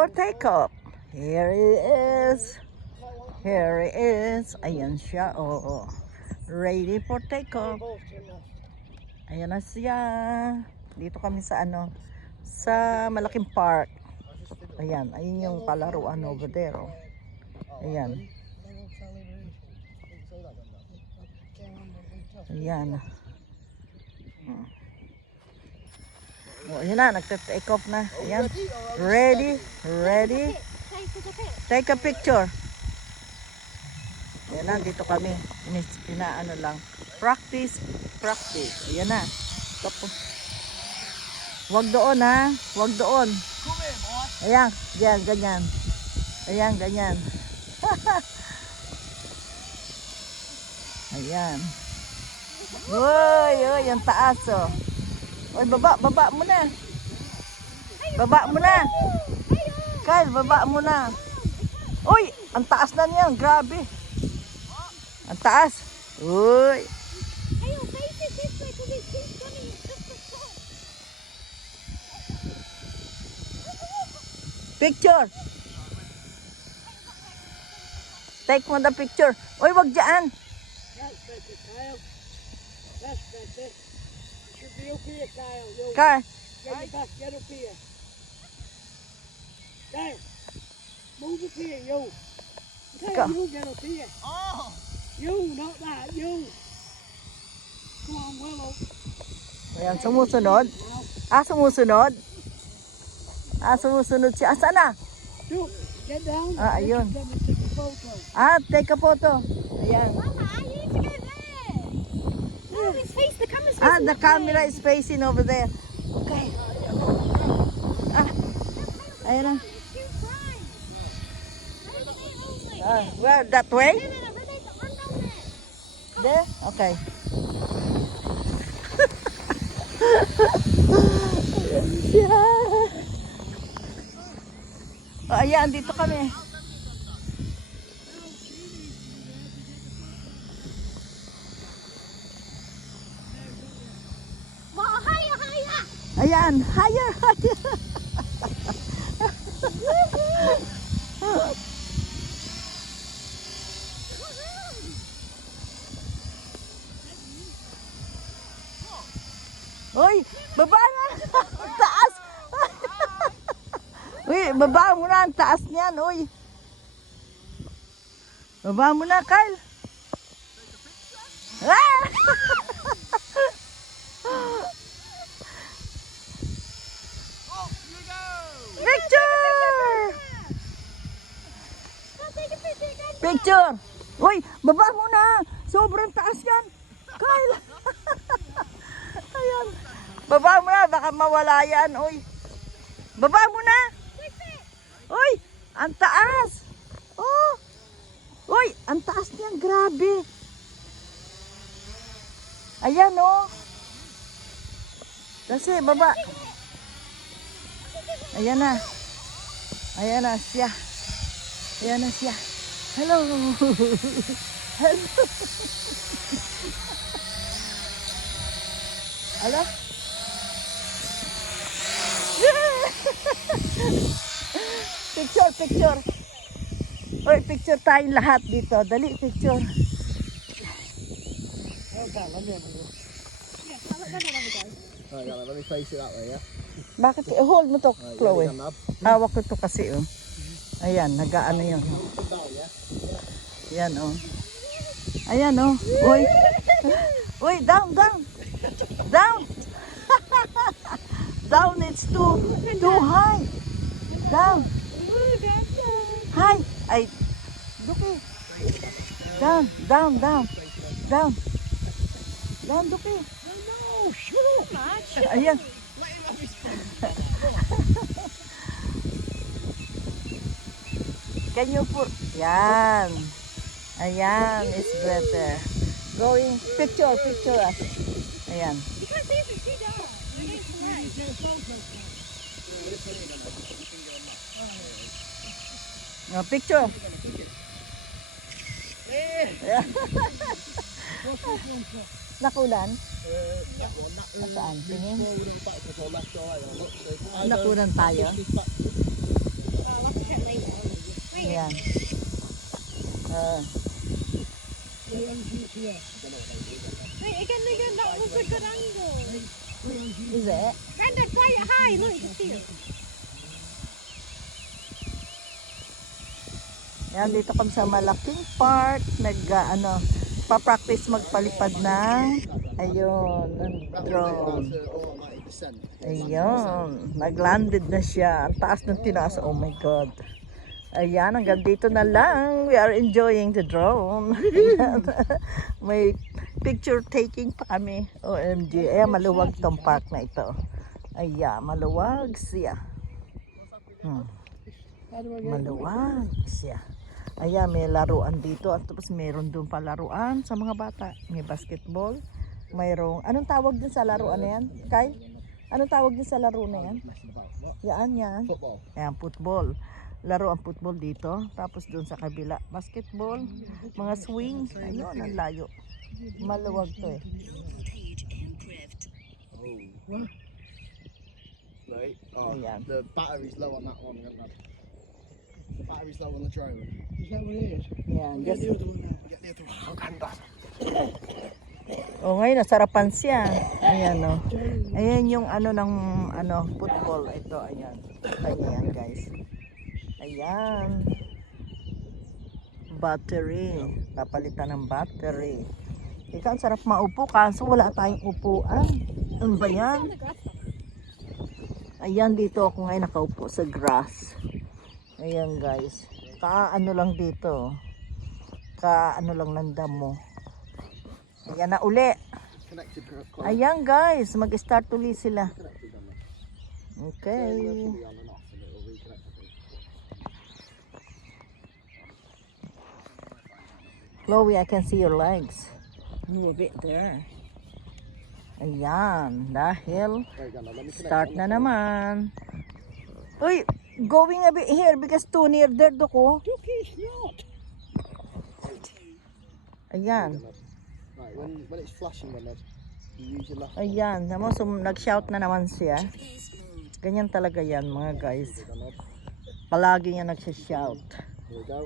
For take-off. Here he is. Here he is. Ayan siya. Oh. Ready for take-off. Ayan na siya. Dito kami sa sa malaking park. Ayan. Ayun yung palaruan over there. Oh. Ayan. Ayan. Oh, ayan na. Nagta-take off na. Ayan. Ready. Ready. Take a picture. Ayan na. Dito kami. Pinaano lang. Practice. Practice. Ayan na. Tapos. Wag doon ha. Wag doon. Ayan. Ayan. Ganyan. Ayan. Ganyan. Ayan. Uy. Uy. Ang taas oh. Uy. Baba. Baba mo na. Baba mo na. Kyle. Baba mo na. Uy. Ang taas na niyan. Grabe. Ang taas. Uy. Picture. Take mo the picture. Uy, wag dyan. Kyle. Get up here. Kyle, move up here, you. Kyle, you get up here. Oh. You, not that, you. Come on, Willow. Ayan, sumusunod. Sumusunod. Sumusunod siya. Saan na? Look, get down. Ayun. Let me take a photo. Take a photo. Ayan. Mama, I need to go there. No, his face, the camera's facing The camera is facing over there. Okay. Ayan na. Where? That way? There? Okay. Ayan, dito kami. Ayan, higher, higher. Uy, baba na. Taas. Uy, baba mo na ang taas niyan, uy. Baba mo na, Kyle. Picture! Uy, baba mo na! Sobrang taas yan! Kyle! Ayan. Baba mo na, baka mawala yan, uy. Baba mo na! Uy, ang taas! Oh! Uy, ang taas niyan, grabe! Ayan, oh! Kasi, baba. Ayan na. Ayan na siya. Ayan na siya. Hello. Hello. Hello. Picture, picture. Oy, picture tayong lahat dito. Dali, picture. Let me face it that way, yeah? Bakit? Hold mo to, Chloe. Hawak ko to kasi, oh. Ayan, nag-ano yun. Ayan, oh. Ayan, oh. Uy. Uy, down, down. Down. Down, it's too high. Down. High. Ay, Duki. Down, down, down. Down. Down, Duki. Ayan. Can you put? Yan. Ayan, it's better. Going, picture, picture us. Ayan. No, picture. Nakulan? Saan? Tingin? Nakulan tayo? Ayan. Wait, again, that was a good angle. Is it? Grandad, try it high. Look, you can see it. Yan, dito kami sa malaking park. Pa-practice magpalipad ng, ayun, ng drone. Ayun, nag-landed na siya. Ang taas ng tinaas. Oh my God. Ayan, hanggang dito na lang. We are enjoying the drone. Ayan. May picture taking pa kami. OMG. Ayan, maluwag tong park na ito. Ayan, maluwag siya. Maluwag siya. Ayan, may laruan dito. At tapos meron doon pa laruan sa mga bata. May basketball. Mayroong, anong tawag din sa laruan na yan? Kay? Anong tawag din sa laro na yan? Yan. Football. Ayan, football. Laro ang football dito. Tapos doon sa kabila, basketball. Mga swing. Ayun, ang layo. Maluwag to eh. Oh. Right. Oh, Ayan. the battery's low on that one. The battery's low on the drone. Is that what it is? Ayan, just, The other one now. Get the other one. Oh, ganda. oh, ngayon, nasarapan siya. Ayan, no. Ayan yung ano ng football. Ito, ayan. Ayan, guys. Ayan. Battery. Papalitan ng battery. Ikaw, ang sarap maupo kaso wala tayong upuan. Ano ba yan? Ayan, dito ako ngayon nakaupo sa grass. Ayan, guys. Kaano lang dito. Kaano lang ng damo. Ayan na uli. Connected. Ayan, guys. Mag-start uli sila. Okay. Chloe, I can see your legs. Move a bit there. Ayan. Dahil start na naman. Uy, going a bit here because too near there, Doko. It's not. Ayan. Right, when it's flashing, then you use your left. Ayan. Nag-shout na naman siya. Ganyan talaga yan, mga guys. Palagi niya nagsha-shout. Here we go.